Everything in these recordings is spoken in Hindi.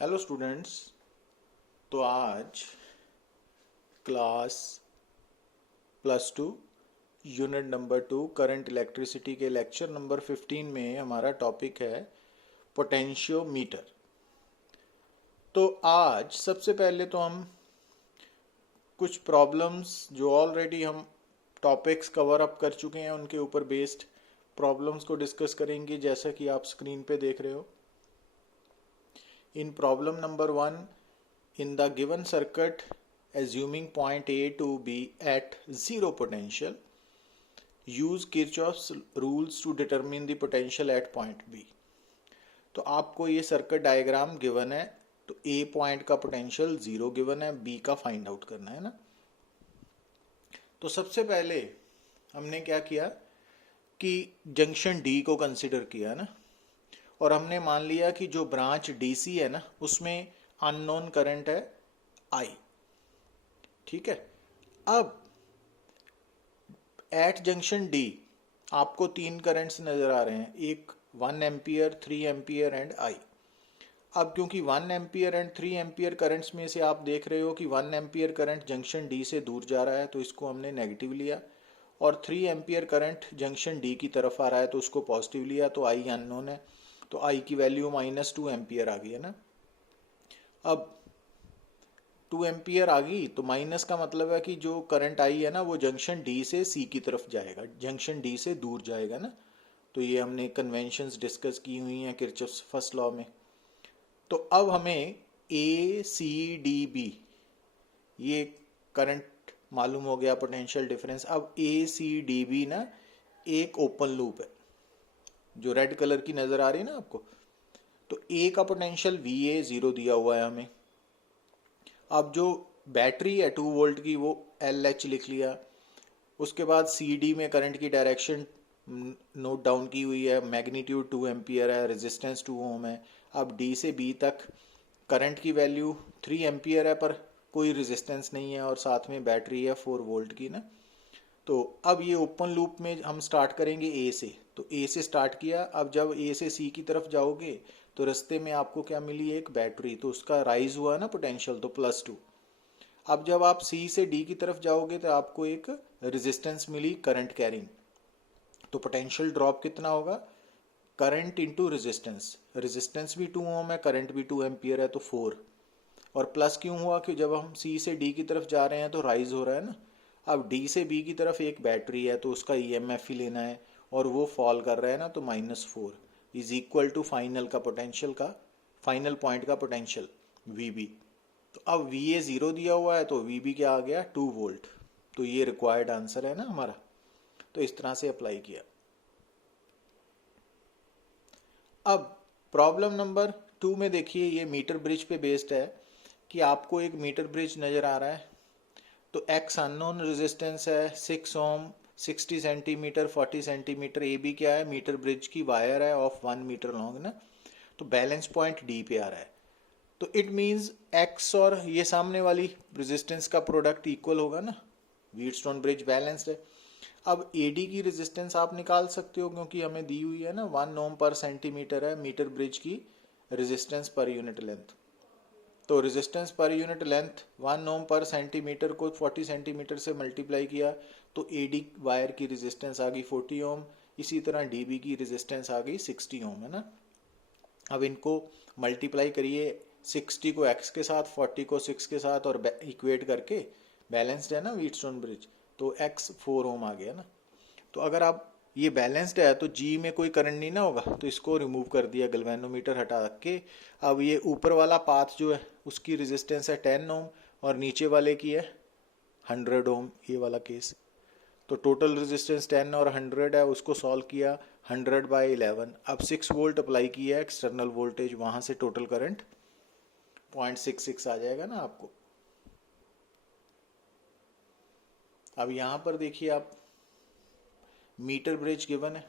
Hello students. तो आज class +2 unit number 2 current electricity के लेक्चर नंबर 15 में हमारा टॉपिक है पोटेंशियोमीटर। तो आज सबसे पहले तो हम कुछ प्रॉब्लम्स जो ऑलरेडी हम टॉपिक्स कवर अप कर चुके हैं उनके ऊपर बेस्ड प्रॉब्लम्स को डिस्कस करेंगे, जैसा कि आप स्क्रीन पे देख रहे हो। In problem number 1, in the given circuit, assuming point A to be at zero potential, use Kirchhoff's rules to determine the potential at point B. तो आपको ये सर्किट डायग्राम गिवन है, तो A पॉइंट का पोटेंशियल 0 गिवन है, B का फाइंड आउट करना है ना। तो सबसे पहले हमने क्या किया कि जंक्शन D को कंसिडर किया ना, और हमने मान लिया कि जो ब्रांच डीसी है ना उसमें अननोन करंट है आई। ठीक है। अब एट जंक्शन डी आपको तीन करंट्स नजर आ रहे हैं, एक 1 एम्पियर, 3 एम्पियर एंड आई। अब क्योंकि 1 एम्पियर एंड 3 एम्पियर करंट्स में से आप देख रहे हो कि 1 एम्पियर करंट जंक्शन डी से दूर जा रहा है तो इसको हमने नेगेटिव लिया, और 3 एम्पियर करंट जंक्शन डी की तरफ आ रहा है तो उसको पॉजिटिव लिया। तो आई अननोन है, तो आई की वैल्यू -2 एम्पियर आ गई है ना। अब 2 एम्पियर आ गई तो माइनस का मतलब है कि जो करंट आई है ना वो जंक्शन डी से सी की तरफ जाएगा, जंक्शन डी से दूर जाएगा ना। तो ये हमने कन्वेंशंस डिस्कस की हुई हैं किरचॉफ्स फर्स्ट लॉ में। तो अब हमें ए सी डी बी ये करंट मालूम हो गया, पोटेंशियल डिफरेंस। अब ए सी डी बी ना एक ओपन लूप है जो रेड कलर की नजर आ रही है ना आपको। तो ए का पोटेंशियल वी ए 0 दिया हुआ है हमें। अब जो बैटरी है 2 वोल्ट की वो एल एच लिख लिया। उसके बाद सी डी में करंट की डायरेक्शन नोट डाउन की हुई है, मैग्नीट्यूड 2 एम्पियर है, रेजिस्टेंस 2 ओम है। अब डी से बी तक करंट की वैल्यू 3 एम्पियर है पर कोई रेजिस्टेंस नहीं है, और साथ में बैटरी है 4 वोल्ट की ना। तो अब ये ओपन लूप में हम स्टार्ट करेंगे ए से। तो ए से स्टार्ट किया। अब जब ए से सी की तरफ जाओगे तो रास्ते में आपको क्या मिली, एक बैटरी, तो उसका राइज हुआ ना पोटेंशियल, तो +2। अब जब आप सी से डी की तरफ जाओगे तो आपको एक रेजिस्टेंस मिली करंट कैरिंग। तो पोटेंशियल ड्रॉप कितना होगा, करंट इंटू रेजिस्टेंस। रेजिस्टेंस भी 2 ओम है, करंट भी 2 एम्पियर है, तो 4। और प्लस क्यों हुआ, कि जब हम सी से डी की तरफ जा रहे हैं तो राइज हो रहा है ना। अब डी से बी की तरफ एक बैटरी है तो उसका ईएमएफ ही लेना है, और वो फॉल कर रहा है ना, तो -4 इज इक्वल टू फाइनल का पोटेंशियल का, फाइनल पॉइंट का पोटेंशियल वी बी। तो अब वी ए 0 दिया हुआ है तो वी बी क्या आ गया, 2 वोल्ट। तो ये रिक्वायर्ड आंसर है ना हमारा। तो इस तरह से अप्लाई किया। अब प्रॉब्लम नंबर 2 में देखिए, ये मीटर ब्रिज पे बेस्ड है कि आपको एक मीटर ब्रिज नजर आ रहा है। तो एक्स अननोन रेजिस्टेंस है 6 ओम, 60 सेंटीमीटर, 40 सेंटीमीटर। ए बी क्या है, मीटर ब्रिज की वायर है ऑफ 1 मीटर लॉन्ग ना। तो बैलेंस पॉइंट डी पे आ रहा है। तो इट मींस एक्स और ये सामने वाली रेजिस्टेंस का प्रोडक्ट इक्वल होगा ना। व्हीटस्टोन ब्रिज बैलेंस्ड है। अब एडी की रेजिस्टेंस आप निकाल सकते हो क्योंकि हमें दी हुई है ना, 1 ओम पर सेंटीमीटर है मीटर ब्रिज की रेजिस्टेंस पर यूनिट लेंथ। तो रेजिस्टेंस पर यूनिट लेंथ 1 ओम पर सेंटीमीटर को 40 सेंटीमीटर से मल्टीप्लाई किया तो एडी वायर की रेजिस्टेंस आ गई 40 ओम। इसी तरह डीबी की रेजिस्टेंस आ गई 60 ओम, है ना। अब इनको मल्टीप्लाई करिए, 60 को x के साथ, 40 को 6 के साथ, और इक्वेट करके बैलेंस्ड है ना व्हीटस्टोन ब्रिज, तो x 4 ओम आ गया ना। तो अगर आप ये बैलेंस्ड है तो जी में कोई करंट नहीं ना होगा, तो इसको रिमूव कर दिया, गैल्वेनोमीटर हटा के। अब ये ऊपर वाला पाथ जो है उसकी रेजिस्टेंस है 10 ओम और नीचे वाले की है 100 ओम, ये वाला केस। तो टोटल रेजिस्टेंस 10 और 100 है, उसको सॉल्व किया 100/11। अब 6 वोल्ट अप्लाई किया एक्सटर्नल वोल्टेज, वहां से टोटल करंट 0.66 आ जाएगा ना आपको। अब यहां पर देखिए आप, मीटर ब्रिज गिवन है।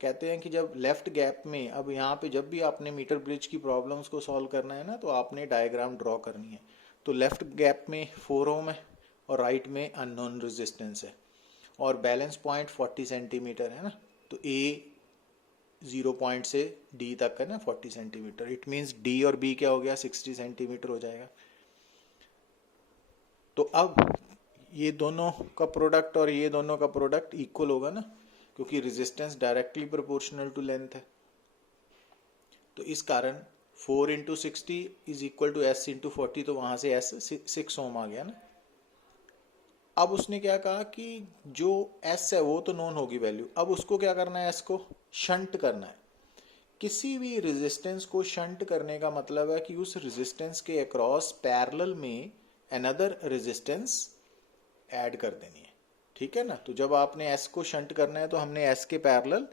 कहते हैं कि जब लेफ्ट गैप में, अब यहाँ पे जब भी आपने मीटर ब्रिज की प्रॉब्लम्स को सॉल्व करना है ना तो आपने डायग्राम ड्रॉ करनी है। तो लेफ्ट गैप में 4 ओम है और राइट में अननोन रेजिस्टेंस है, और बैलेंस पॉइंट 40 सेंटीमीटर है ना। तो ए 0 पॉइंट से डी तक है ना 40 सेंटीमीटर, इट मीन्स डी और बी क्या हो गया 60 सेंटीमीटर हो जाएगा। तो अब ये दोनों का प्रोडक्ट और ये दोनों का प्रोडक्ट इक्वल होगा ना, क्योंकि resistance directly proportional to length है। तो इस कारण 4 into 60 is equal to S into 40, तो वहां से एस 6 ओम आ गया ना। अब उसने क्या कहा कि जो एस है वो तो नोन होगी वैल्यू, अब उसको क्या करना है, एस को शंट करना है। किसी भी रेजिस्टेंस को शंट करने का मतलब है कि उस रेजिस्टेंस के अक्रॉस पैरेलल में अनदर रेजिस्टेंस ऐड कर देनी है, ठीक है ना। तो जब आपने एस को शंट करना है तो हमने एस के पैरेलल,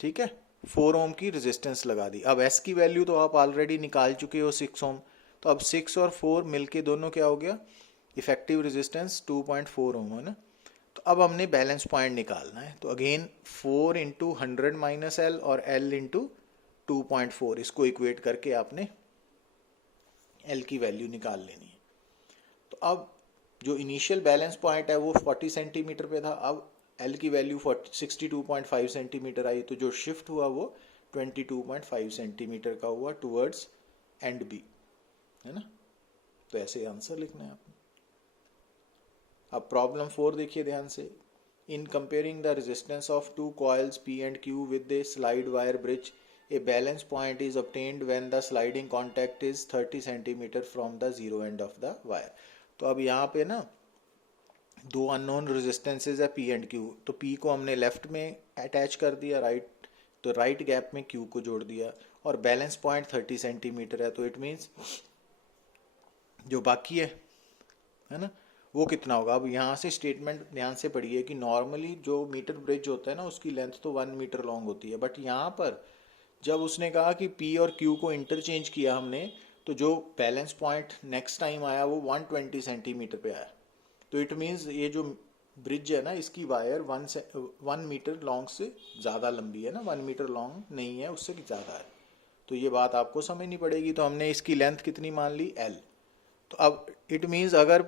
ठीक है, 4 ओम की रेजिस्टेंस लगा दी। अब एस की वैल्यू तो आप ऑलरेडी निकाल चुके हो 6 ओम, तो अब 6 और 4 मिलके दोनों क्या हो गया, इफेक्टिव रेजिस्टेंस 2.4 ओम है ना। तो अब हमने बैलेंस पॉइंट निकालना है, तो अगेन 4 इंटू 100 माइनस एल और एल इंटू 2.4, इसको इक्वेट करके आपने एल की वैल्यू निकाल लेनी है। तो अब जो इनिशियल बैलेंस पॉइंट है वो 40 सेंटीमीटर पे था, अब एल की वैल्यू 62.5 सेंटीमीटर आई, तो जो शिफ्ट हुआ वो 22.5 सेंटीमीटर का हुआ टूवर्ड्स एंड बी, है ना। तो ऐसे आंसर लिखना है आपने। अब प्रॉब्लम 4 देखिए ध्यान से। इन comparing the resistance of two coils P and Q with A slide wire bridge, a balance point is obtained when the sliding contact is 30 centimetre from the zero end of the wire. तो अब यहाँ पे ना दो अननोन रेजिस्टेंसेज है P एंड Q, तो P को हमने लेफ्ट में अटैच कर दिया, राइट, तो राइट गैप में Q को जोड़ दिया, और बैलेंस पॉइंट 30 सेंटीमीटर है, तो इट मीन्स जो बाकी है ना, वो कितना होगा। अब यहाँ से स्टेटमेंट ध्यान से पढ़िए कि नॉर्मली जो मीटर ब्रिज होता है ना उसकी लेंथ तो 1 मीटर लॉन्ग होती है, बट यहाँ पर जब उसने कहा कि P और Q को इंटरचेंज किया हमने, तो जो बैलेंस पॉइंट नेक्स्ट टाइम आया वो 120 सेंटीमीटर पे आया। तो इट मीन्स ये जो ब्रिज है ना इसकी वायर 1 मीटर लॉन्ग से ज़्यादा लंबी है ना, 1 मीटर लॉन्ग नहीं है, उससे ज़्यादा है। तो ये बात आपको समझनी पड़ेगी। तो हमने इसकी लेंथ कितनी मान ली, L। तो अब इट मीन्स अगर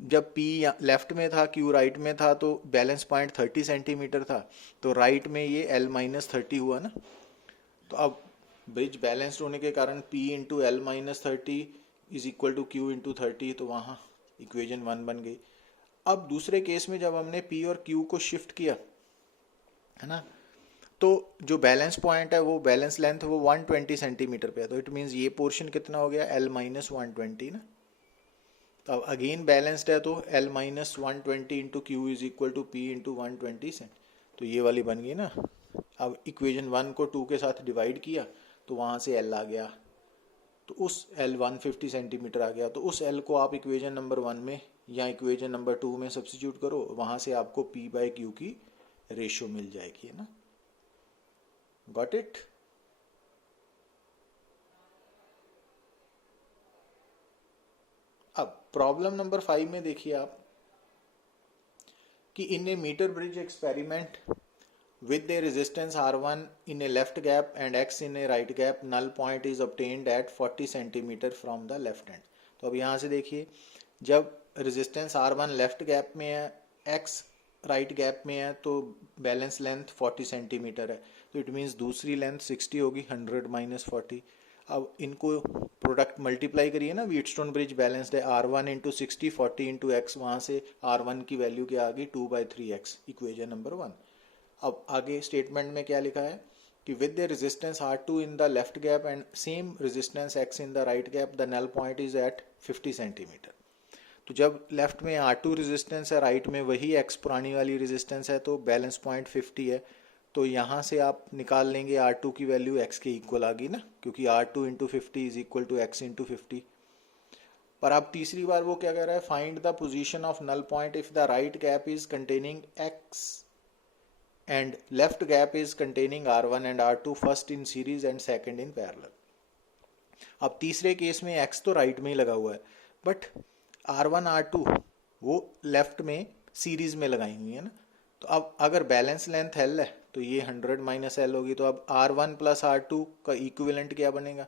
जब P लेफ्ट में था Q राइट में था तो बैलेंस पॉइंट 30 सेंटीमीटर था, तो राइट में ये L माइनस 30 हुआ ना। तो अब ब्रिज बैलेंस्ड होने के कारण P into L minus 30 is equal to Q into 30, तो वहाँ इक्वेशन 1 बन गई। अब दूसरे केस में जब हमने P और Q को शिफ्ट किया है ना, तो जो बैलेंस पॉइंट है वो बैलेंस लेंथ वो 120 सेंटीमीटर पे है, तो इट मीन्स ये पोर्शन कितना हो गया, L माइनस 120 ना। तो अब अगेन बैलेंस्ड है तो L minus 120 into Q is equal to P into 120 तो ये वाली बन गई ना। अब इक्वेशन 1 को 2 के साथ डिवाइड किया तो वहाँ से L आ गया, तो उस L 150 सेंटीमीटर आ गया, तो उस L को आप इक्वेशन नंबर 1 में या इक्वेशन नंबर 2 में सब्स्टिट्यूट करो, वहाँ से आपको P बाई क्यू की रेशियो मिल जाएगी, है ना। Got it. अब प्रॉब्लम नंबर 5 में देखिए आप कि in a metre bridge experiment with a resistance R1 in a left gap and X in a right gap, null point is obtained at 40 centimetre from the left end। तो अब यहाँ से देखिए जब रेजिस्टेंस R1 लेफ्ट गैप में है, X राइट गैप में है, तो बैलेंस लेंथ 40 सेंटीमीटर है, तो इट मीन्स दूसरी लेंथ 60 होगी, 100 माइनस 40। अब इनको प्रोडक्ट मल्टीप्लाई करिए ना, व्हीटस्टोन ब्रिज बैलेंस्ड है, R1 इंटू 60 40 इंटू एक्स, वहाँ से R1 की वैल्यू क्या आ गई 2/3x, इक्वेशन नंबर 1। अब आगे स्टेटमेंट में क्या लिखा है कि with the resistance R2 in the left gap and same resistance X in the right gap, the null point is at 50 centimetre. तो जब लेफ्ट में R2 रेजिस्टेंस है, राइट में वही X पुरानी वाली रेजिस्टेंस है, तो बैलेंस पॉइंट 50 है, तो यहाँ से आप निकाल लेंगे R2 की वैल्यू X के इक्वल आ गई ना, क्योंकि R2 into 50 is equal to X into 50। पर अब तीसरी बार वो क्या कह रहा है, find the position of null point if the right gap is containing X and left gap is containing R1 and R2 first in series and second in parallel। अब तीसरे केस में X तो राइट में ही लगा हुआ है, बट R1 R2 वो लेफ्ट में सीरीज में लगाई हुई है ना। तो अब अगर बैलेंस लेंथ L है तो ये 100 माइनस L होगी, तो अब R1 प्लस R2 का इक्विवेलेंट क्या बनेगा,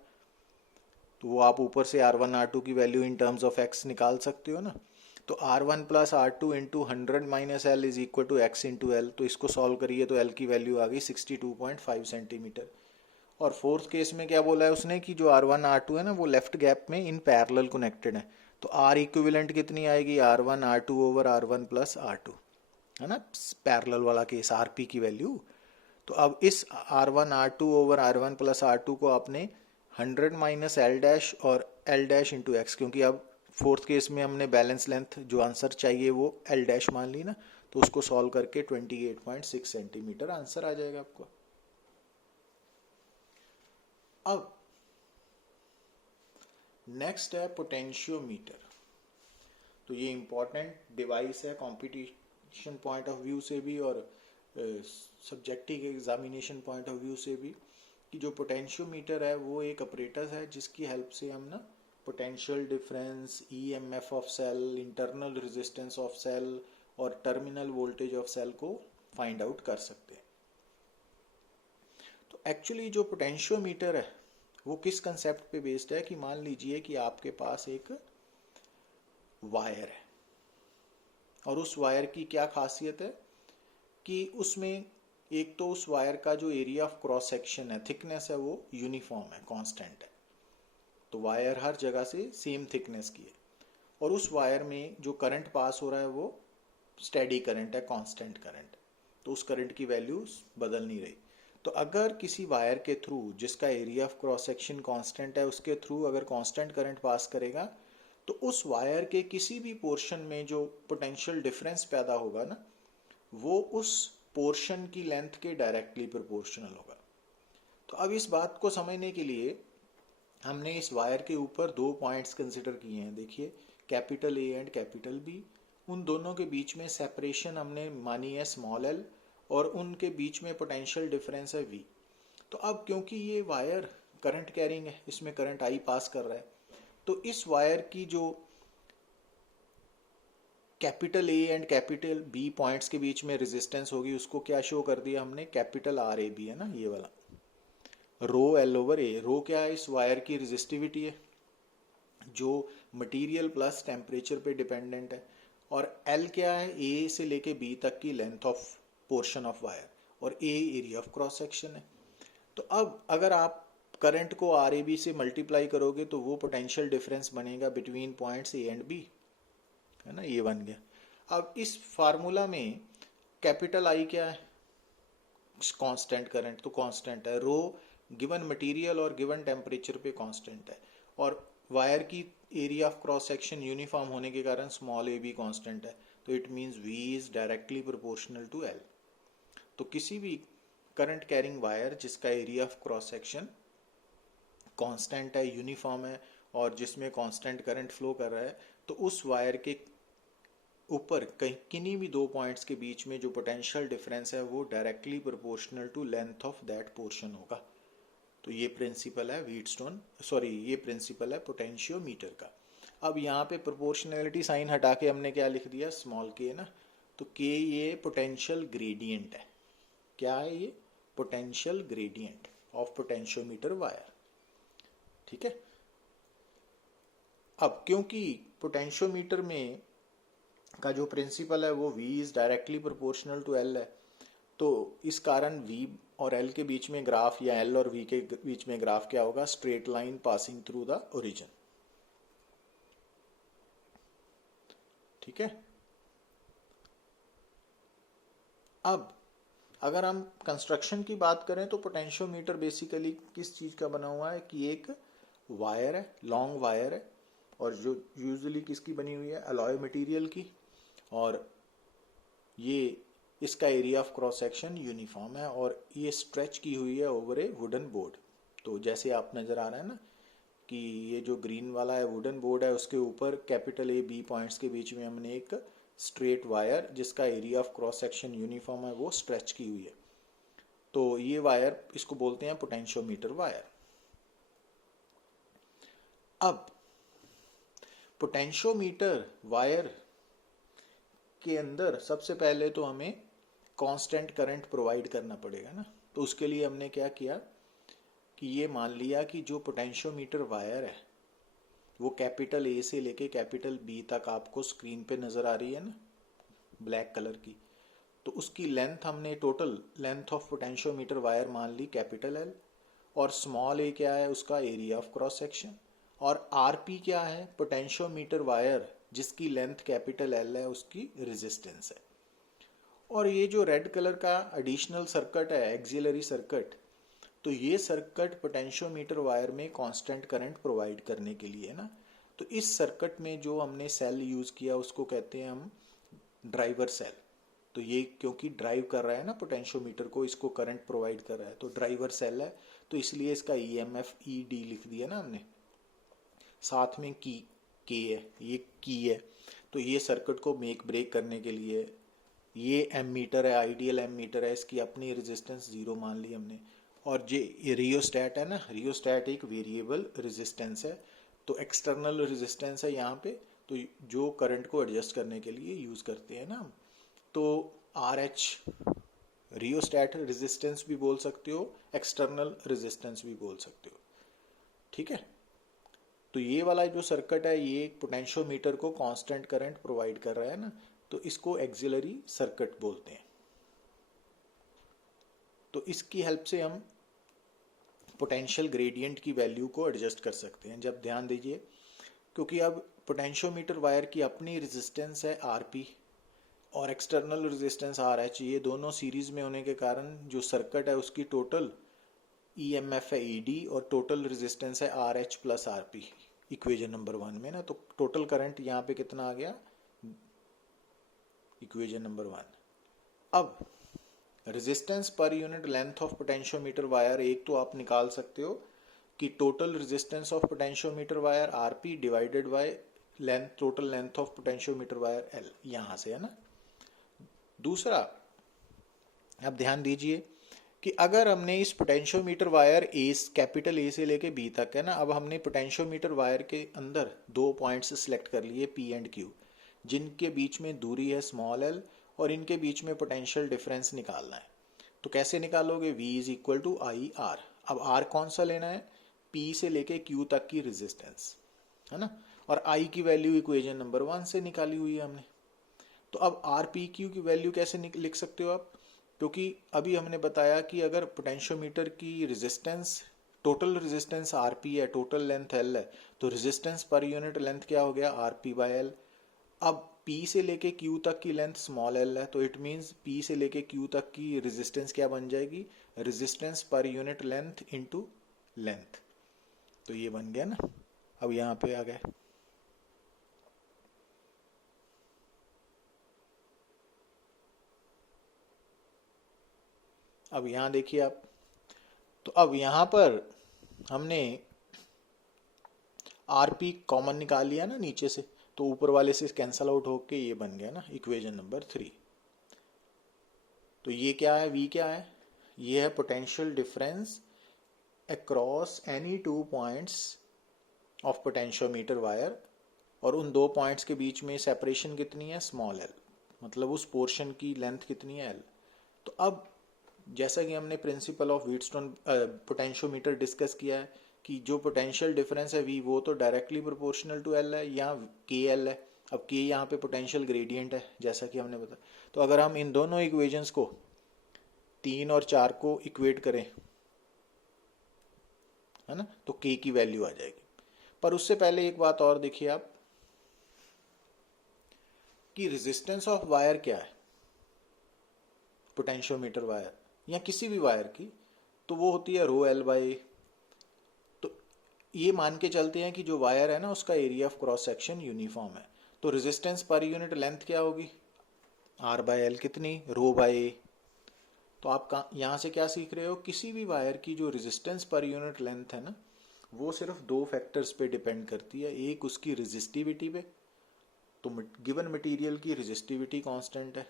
तो वो आप ऊपर से R1 R2 की value in terms of X निकाल सकते हो ना। तो R1 plus R2 into 100 minus L is equal to X into L. तो इसको सॉल्व करिए तो एल की वैल्यू आ गई 62.5 सेंटीमीटर। और फोर्थ केस में क्या बोला है उसने कि जो R1 R2 है ना वो लेफ्ट गैप में इन पैरेलल कनेक्टेड है। तो R इक्विवेलेंट कितनी आएगी, R1 R2 over R1 plus R2, है ना, पैरेलल वाला केस, RP की वैल्यू। तो अब इस R1 R2 over R1 plus R2 को आपने 100 माइनस एल डैश और एल डैश इंटू एक्स, क्योंकि अब फोर्थ केस में हमने बैलेंस लेंथ जो आंसर चाहिए वो एल डैश मान ली ना, तो उसको सॉल्व करके 28.6 सेंटीमीटर आंसर आ जाएगा आपको। अब नेक्स्ट है पोटेंशियोमीटर। तो ये इंपॉर्टेंट डिवाइस है कंपटीशन पॉइंट ऑफ व्यू से भी और subjective examination point of view से भी, कि जो पोटेंशियोमीटर है वो एक अपरेटस है जिसकी हेल्प से हम ना potential difference, EMF of cell, internal resistance of cell और टर्मिनल वोल्टेज ऑफ सेल को फाइंड आउट कर सकते हैं। तो एक्चुअली जो पोटेंशियोमीटर है वो किस कंसेप्ट पे बेस्ड है कि मान लीजिए कि आपके पास एक वायर है और उस वायर की क्या खासियत है कि उसमें एक तो उस वायर का जो एरिया ऑफ क्रॉस सेक्शन है, थिकनेस है, वो यूनिफॉर्म है, कांस्टेंट है। तो वायर हर जगह से सेम थिकनेस की है और उस वायर में जो करंट पास हो रहा है वो स्टेडी करंट है, कांस्टेंट करंट। तो उस करंट की वैल्यू बदल नहीं रही। तो अगर किसी वायर के थ्रू जिसका area of cross section constant है उसके थ्रू अगर कांस्टेंट करंट पास करेगा तो उस वायर के किसी भी पोर्शन में जो पोटेंशियल डिफरेंस पैदा होगा ना वो उस पोर्शन की लेंथ के डायरेक्टली प्रोपोर्शनल होगा। तो अब इस बात को समझने के लिए हमने इस वायर के ऊपर दो पॉइंट्स कंसिडर किए हैं। देखिए, capital A and capital B, उन दोनों के बीच में सेपरेशन हमने मानी है स्मॉल एल और उनके बीच में पोटेंशियल डिफरेंस है वी। तो अब क्योंकि ये वायर करंट कैरिंग है, इसमें करंट आई पास कर रहा है, तो इस वायर की जो capital A and capital B points के बीच में रेजिस्टेंस होगी उसको क्या शो कर दिया हमने, कैपिटल आर ए बी, है ना, ये वाला रो एल ओवर ए। रो क्या है, इस वायर की रेजिस्टिविटी है जो मटेरियल प्लस टेम्परेचर पे डिपेंडेंट है, और एल क्या है, ए से लेके बी तक की length of portion of wire, और A area of cross section है। तो अब अगर आप करंट को आर ए बी से मल्टीप्लाई करोगे तो वो पोटेंशियल डिफरेंस बनेगा between points A and B, है ना, ये बन गया। अब इस फार्मूला में कैपिटल आई क्या है, कांस्टेंट करंट, तो कांस्टेंट है। रो गिवन मटेरियल और गिवन टेम्परेचर पे कांस्टेंट है, और वायर की area of cross section uniform होने के कारण स्मॉल ए भी कांस्टेंट है। तो it means V is directly proportional to L. तो किसी भी करंट कैरिंग वायर जिसका area of cross section constant है, यूनिफॉर्म है, और जिसमें कांस्टेंट करंट फ्लो कर रहा है, तो उस वायर के ऊपर कहीं किन्हीं भी दो पॉइंट्स के बीच में जो पोटेंशियल डिफरेंस है वो directly proportional to length of that portion होगा। तो ये प्रिंसिपल है व्हीटस्टोन, सॉरी, ये प्रिंसिपल है पोटेंशियोमीटर का। अब यहाँ पे प्रोपोर्शनैलिटी साइन हटा के हमने क्या लिख दिया, स्मॉल के ना, तो के ये पोटेंशियल ग्रेडियंट है। क्या है ये, potential gradient of potentiometer wire, ठीक है। अब क्योंकि पोटेंशियोमीटर में का जो प्रिंसिपल है वो V is directly proportional to L है, तो इस कारण V और L के बीच में ग्राफ, या L और V के बीच में ग्राफ क्या होगा, straight line passing through the origin, ठीक है। अब अगर हम कंस्ट्रक्शन की बात करें तो पोटेंशियोमीटर बेसिकली किस चीज का बना हुआ है कि एक वायर है, लॉन्ग वायर है, और जो यूजुअली किसकी बनी हुई है, अलॉय मटेरियल की, और ये इसका area of cross section uniform है, और ये स्ट्रेच की हुई है ओवर ए वुडन बोर्ड। तो जैसे आप नजर आ रहा है ना कि ये जो ग्रीन वाला है वुडन बोर्ड है, उसके ऊपर कैपिटल ए बी पॉइंट्स के बीच में हमने एक स्ट्रेट वायर जिसका area of cross section uniform है वो स्ट्रेच की हुई है। तो ये वायर, इसको बोलते हैं पोटेंशियोमीटर वायर। अब पोटेंशियोमीटर वायर के अंदर सबसे पहले तो हमें कांस्टेंट करंट प्रोवाइड करना पड़ेगा ना। तो उसके लिए हमने क्या किया कि ये मान लिया कि जो पोटेंशियोमीटर वायर है वो कैपिटल ए से लेके कैपिटल बी तक आपको स्क्रीन पे नज़र आ रही है ना, ब्लैक कलर की। तो उसकी लेंथ हमने total length of potentiometer wire मान ली कैपिटल एल, और स्मॉल ए क्या है, उसका एरिया ऑफ क्रॉस सेक्शन, और आर पी क्या है, पोटेंशियोमीटर वायर जिसकी लेंथ कैपिटल एल है उसकी रेजिस्टेंस है। और ये जो रेड कलर का एडिशनल सर्किट है, एक्सिलरी सर्किट, तो ये सर्किट पोटेंशियोमीटर वायर में कांस्टेंट करंट प्रोवाइड करने के लिए है ना। तो इस सर्किट में जो हमने सेल यूज किया उसको कहते हैं हम ड्राइवर सेल। तो ये क्योंकि ड्राइव कर रहा है ना पोटेंशियोमीटर को, इसको करंट प्रोवाइड कर रहा है, तो ड्राइवर सेल है, तो इसलिए इसका ईएमएफ ईडी लिख दिया ना हमने, साथ में की के है, ये की है। तो ये सर्किट को मेक ब्रेक करने के लिए, ये एमीटर है, आइडियल एमीटर है, इसकी अपनी रेजिस्टेंस 0 मान ली हमने। और ये रियोस्टैट है ना, रियोस्टैट एक वेरिएबल रेजिस्टेंस है, तो एक्सटर्नल रेजिस्टेंस है यहाँ पे, तो जो करंट को एडजस्ट करने के लिए यूज करते हैं ना हम। तो आर एच रियोस्टैट रेजिस्टेंस भी बोल सकते हो, एक्सटर्नल रेजिस्टेंस भी बोल सकते हो, ठीक है। तो ये वाला जो सर्किट है ये पोटेंशियोमीटर को कांस्टेंट करंट प्रोवाइड कर रहा है ना, तो इसको एक्सिलरी सर्किट बोलते हैं। तो इसकी हेल्प से हम पोटेंशियल ग्रेडियंट की वैल्यू को एडजस्ट कर सकते हैं। जब ध्यान दीजिए, क्योंकि अब पोटेंशियोमीटर वायर की अपनी रेजिस्टेंस है आरपी और एक्सटर्नल रेजिस्टेंस आर एच, ये दोनों सीरीज में होने के कारण जो सर्किट है उसकी टोटल ईएमएफ है ईडी और टोटल रेजिस्टेंस है R H plus RP, equation number 1 में ना। तो टोटल करंट यहाँ पे कितना आ गया, इक्वेशन नंबर 1। अब resistance per unit length of potentiometer wire, एक तो आप निकाल सकते हो कि total resistance of potentiometer wire RP divided by length, total length of potentiometer wire L, यहां से है ना। दूसरा, अब ध्यान दीजिए कि अगर हमने इस potentiometer wire A, capital A से लेके बी तक है ना, अब हमने पोटेंशियोमीटर वायर के अंदर 2 पॉइंट्स सिलेक्ट कर लिए पी एंड क्यू, जिनके बीच में दूरी है स्मॉल एल और इनके बीच में पोटेंशियल डिफरेंस निकालना है। तो कैसे निकालोगे, V is equal to I R. अब आर कौन सा लेना है, P से लेके Q तक की रेजिस्टेंस है ना, और I की वैल्यू इक्वेशन नंबर 1 से निकाली हुई है हमने। तो अब आर पी क्यू की वैल्यू कैसे लिख सकते हो आप, क्योंकि अभी हमने बताया कि अगर पोटेंशियोमीटर की resistance, total resistance R P है, टोटल लेंथ एल है, तो रेजिस्टेंस पर यूनिट लेंथ क्या हो गया, आर पी बाई एल। अब P से लेके Q तक की लेंथ स्मॉल l है, तो इट मीन्स P से लेके Q तक की रेजिस्टेंस क्या बन जाएगी, resistance per unit length into length. तो ये बन गया ना। अब यहाँ पे आ गए, अब यहाँ देखिए आप, तो अब यहाँ पर हमने RP कॉमन निकाल लिया ना नीचे से, तो ऊपर वाले से कैंसल आउट होके ये बन गया ना इक्वेशन नंबर 3। तो ये क्या है, V क्या है, ये है potential difference across any 2 points of potentiometer wire, और उन 2 पॉइंट्स के बीच में सेपरेशन कितनी है, स्मॉल l, मतलब उस पोर्शन की लेंथ कितनी है l। तो अब जैसा कि हमने principle of Wheatstone potentiometer discuss किया है कि जो पोटेंशियल डिफरेंस है V, वो तो डायरेक्टली प्रोपोर्शनल टू L है, यहाँ KL है। अब K यहाँ पे पोटेंशियल ग्रेडियंट है जैसा कि हमने बताया। तो अगर हम इन दोनों इक्वेशंस को 3 और 4 को इक्वेट करें है ना, तो K की वैल्यू आ जाएगी। पर उससे पहले एक बात और देखिए आप कि रेजिस्टेंस ऑफ वायर क्या है, पोटेंशियोमीटर वायर या किसी भी वायर की, तो वो होती है रो एल बाई। तो ये मान के चलते हैं कि जो वायर है ना उसका area of cross section uniform है, तो रेजिस्टेंस पर यूनिट लेंथ क्या होगी, आर बाई एल, कितनी, रो बाई। तो आप यहाँ से क्या सीख रहे हो, किसी भी वायर की जो रेजिस्टेंस पर यूनिट लेंथ है ना, वो सिर्फ 2 फैक्टर्स पे डिपेंड करती है। एक उसकी रेजिस्टिविटी पे, तो गिवन मटेरियल की रेजिस्टिविटी कांस्टेंट है,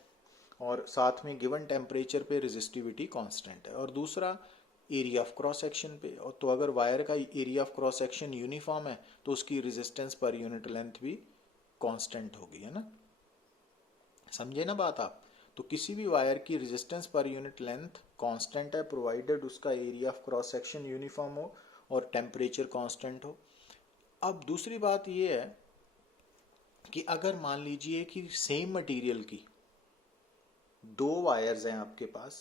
और साथ में गिवन टेम्परेचर पे रेजिस्टिविटी कांस्टेंट है, और दूसरा एरिया ऑफ क्रॉस सेक्शन पे। और तो अगर वायर का area of cross section uniform है तो उसकी रेजिस्टेंस पर यूनिट लेंथ भी कांस्टेंट होगी, है ना, समझे ना बात आप। तो किसी भी वायर की resistance per unit length constant है, प्रोवाइडेड उसका area of cross section uniform हो और टेम्परेचर कांस्टेंट हो। अब दूसरी बात ये है कि अगर मान लीजिए कि सेम मटेरियल की दो वायर्स हैं आपके पास,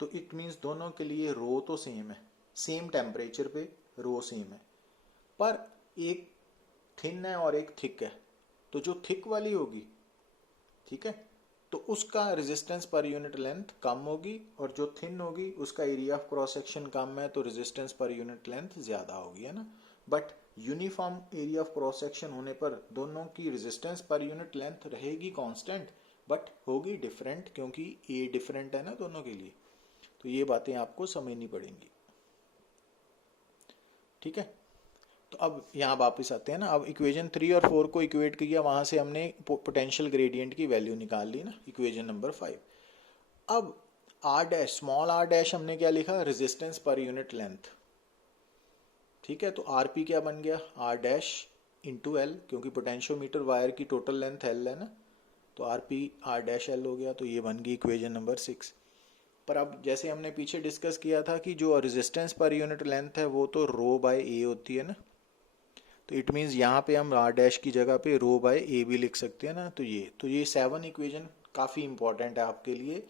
तो इट मीन्स दोनों के लिए रो तो सेम है, सेम टेम्परेचर पे रो सेम है, पर एक थिन है और एक थिक है। तो जो थिक वाली होगी, ठीक है, तो उसका रेजिस्टेंस पर यूनिट लेंथ कम होगी, और जो थिन होगी उसका एरिया ऑफ क्रॉस सेक्शन कम है, तो रेजिस्टेंस पर यूनिट लेंथ ज्यादा होगी, है ना। But uniform area of cross section होने पर दोनों की रेजिस्टेंस पर यूनिट लेंथ रहेगी कांस्टेंट, बट होगी डिफरेंट, क्योंकि ए डिफरेंट है ना दोनों के लिए। तो ये बातें आपको समझनी पड़ेंगी, ठीक है। तो अब यहाँ वापस आते हैं ना, अब इक्वेशन 3 और 4 को इक्वेट किया, वहां से हमने पोटेंशियल ग्रेडियंट की वैल्यू निकाल ली ना, इक्वेशन नंबर 5। अब R dash, small R dash हमने क्या लिखा, रेजिस्टेंस पर यूनिट लेंथ, ठीक है। तो आर पी क्या बन गया, आर डैश इंटू एल, क्योंकि पोटेंशियोमीटर वायर की टोटल लेंथ एल है ना, तो R P R dash L हो गया। तो ये बन गई इक्वेशन नंबर 6। पर अब जैसे हमने पीछे डिस्कस किया था कि जो रेजिस्टेंस पर यूनिट लेंथ है वो तो रो बाय ए होती है ना, तो इट मीन्स यहाँ पे हम आर डैश की जगह पे रो बाय ए भी लिख सकते हैं ना। तो ये 7 इक्वेशन काफ़ी इंपॉर्टेंट है आपके लिए,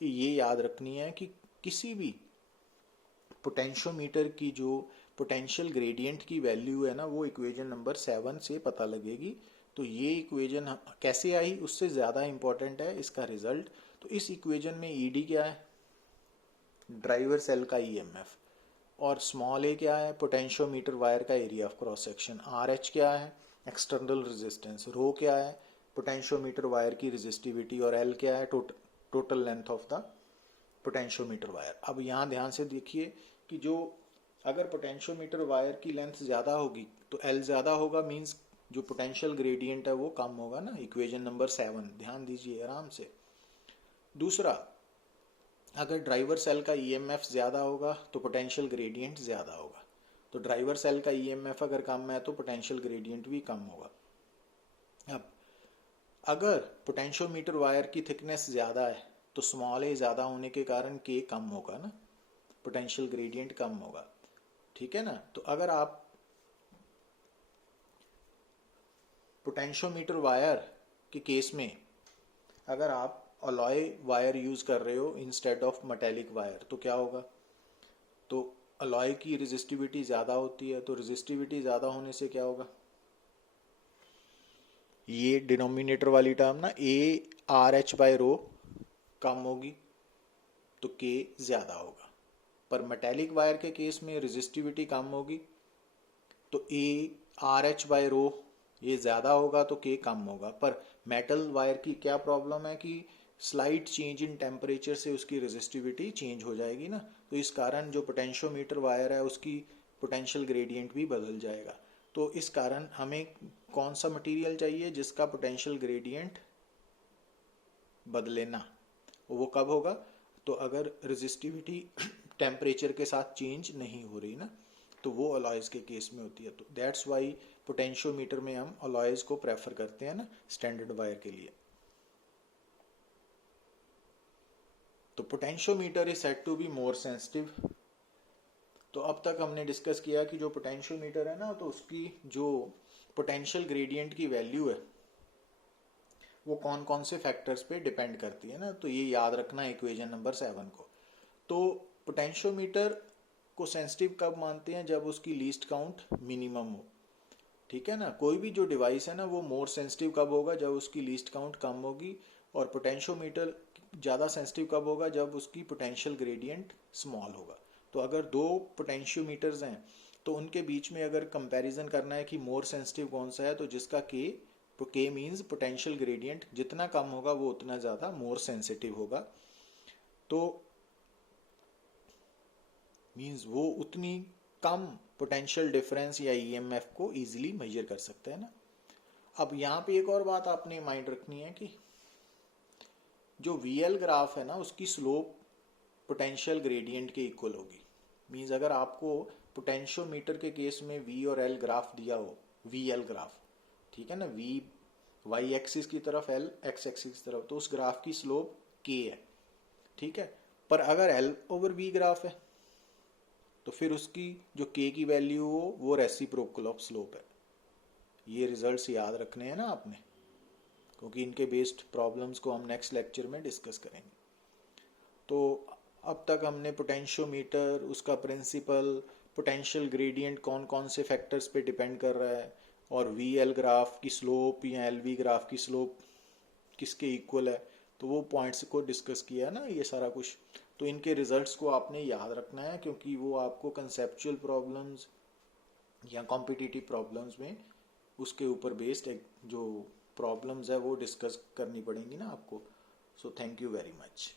ये याद रखनी है कि किसी भी पोटेंशियोमीटर की जो पोटेंशियल ग्रेडियंट की वैल्यू है ना, वो इक्वेशन नंबर 7 से पता लगेगी। तो ये इक्वेशन कैसे आई उससे ज़्यादा इंपॉर्टेंट है इसका रिजल्ट। तो इस इक्वेशन में ईडी क्या है, ड्राइवर सेल का ईएमएफ, और स्मॉल ए क्या है, पोटेंशियोमीटर वायर का area of cross section, R H क्या है, एक्सटर्नल रेजिस्टेंस, रो क्या है, पोटेंशियोमीटर वायर की रेजिस्टिविटी, और एल क्या है, total length of the potentiometer wire. अब यहाँ ध्यान से देखिए कि जो अगर पोटेंशियोमीटर वायर की लेंथ ज़्यादा होगी तो एल ज़्यादा होगा, मीन्स जो पोटेंशियल ग्रेडियंट है वो कम होगा ना, इक्वेशन नंबर 7 ध्यान दीजिए आराम से। दूसरा, अगर ड्राइवर सेल का ईएमएफ ज़्यादा होगा तो पोटेंशियल ग्रेडियंट ज़्यादा होगा, तो ड्राइवर सेल का ईएमएफ अगर कम है तो पोटेंशियल ग्रेडियंट भी कम होगा। अब अगर पोटेंशियोमीटर वायर की थिकनेस ज़्यादा है तो स्मॉल ए ज़्यादा होने के कारण के कम होगा ना, पोटेंशियल ग्रेडियंट कम होगा, ठीक है ना। तो अगर आप पोटेंशियोमीटर वायर के केस में अगर आप अलॉय वायर यूज कर रहे हो इंस्टेड ऑफ मेटेलिक वायर, तो क्या होगा, तो अलॉय की रेजिस्टिविटी ज़्यादा होती है, तो रेजिस्टिविटी ज़्यादा होने से क्या होगा, ये डिनोमिनेटर वाली टर्म ना, ए आर एच बाय रो कम होगी तो के ज़्यादा होगा। पर मेटेलिक वायर के केस में रेजिस्टिविटी कम होगी तो ए आर एच बाय रो ये ज़्यादा होगा तो के कम होगा। पर मेटल वायर की क्या प्रॉब्लम है कि स्लाइट चेंज इन टेम्परेचर से उसकी रेजिस्टिविटी चेंज हो जाएगी ना, तो इस कारण जो पोटेंशियोमीटर वायर है उसकी पोटेंशियल ग्रेडियंट भी बदल जाएगा। तो इस कारण हमें कौन सा मटेरियल चाहिए जिसका पोटेंशियल ग्रेडियंट बदले ना, वो कब होगा, तो अगर रेजिस्टिविटी टेम्परेचर के साथ चेंज नहीं हो रही ना, तो वो अलॉयज के केस में होती है। तो दैट्स वाई पोटेंशियोमीटर में हम अलॉयज को प्रेफर करते हैं ना स्टैंडर्ड वायर के लिए। तो potentiometer is said to be more sensitive. तो अब तक हमने डिस्कस किया कि जो पोटेंशियोमीटर है ना, तो उसकी जो पोटेंशियल ग्रेडियंट की वैल्यू है वो कौन कौन से फैक्टर्स पे डिपेंड करती है ना, तो ये याद रखना है इक्वेशन नंबर 7 को। तो पोटेंशियोमीटर को सेंसिटिव कब मानते हैं, जब उसकी लीस्ट काउंट मिनिमम हो, ठीक है ना। कोई भी जो डिवाइस है ना वो मोर सेंसिटिव कब होगा, जब उसकी लीस्ट काउंट कम होगी, और पोटेंशियोमीटर ज़्यादा सेंसिटिव कब होगा, जब उसकी पोटेंशियल ग्रेडियंट स्मॉल होगा। तो अगर दो पोटेंशियोमीटर्स हैं तो उनके बीच में अगर कंपैरिजन करना है कि मोर सेंसिटिव कौन सा है, तो जिसका के मीन्स पोटेंशियल ग्रेडियंट जितना कम होगा वो उतना ज़्यादा मोर सेंसिटिव होगा, तो मीन्स वो उतनी कम पोटेंशियल डिफरेंस या ईएमएफ को इजीली मेजर कर सकता है ना। अब यहाँ पे एक और बात आपने माइंड रखनी है कि जो वीएल ग्राफ है ना उसकी स्लोप पोटेंशियल ग्रेडियंट के इक्वल होगी। मीन्स अगर आपको पोटेंशियोमीटर के केस में वी और एल ग्राफ दिया हो, वी एल ग्राफ, ठीक है ना, वी वाई एक्सिस की तरफ, एल एक्स एक्सिस की तरफ, तो उस ग्राफ की स्लोप के है, ठीक है। पर अगर एल ओवर वी ग्राफ है तो फिर उसकी जो के की वैल्यू हो वो रेसिप्रोकल ऑफ स्लोप है। ये रिजल्ट्स याद रखने हैं ना आपने, क्योंकि इनके बेस्ड प्रॉब्लम्स को हम नेक्स्ट लेक्चर में डिस्कस करेंगे। तो अब तक हमने पोटेंशियोमीटर, उसका प्रिंसिपल, पोटेंशियल ग्रेडियंट कौन कौन से फैक्टर्स पे डिपेंड कर रहा है, और वी एल ग्राफ की स्लोप या एल वी ग्राफ की स्लोप किसके इक्वल है, तो वो पॉइंट्स को डिस्कस किया ना ये सारा कुछ। तो इनके रिजल्ट्स को आपने याद रखना है, क्योंकि वो आपको कंसेप्चुअल प्रॉब्लम्स या कॉम्पिटिटिव प्रॉब्लम्स में उसके ऊपर बेस्ड एक जो प्रॉब्लम्स है वो डिस्कस करनी पड़ेंगी ना आपको। So thank you very much.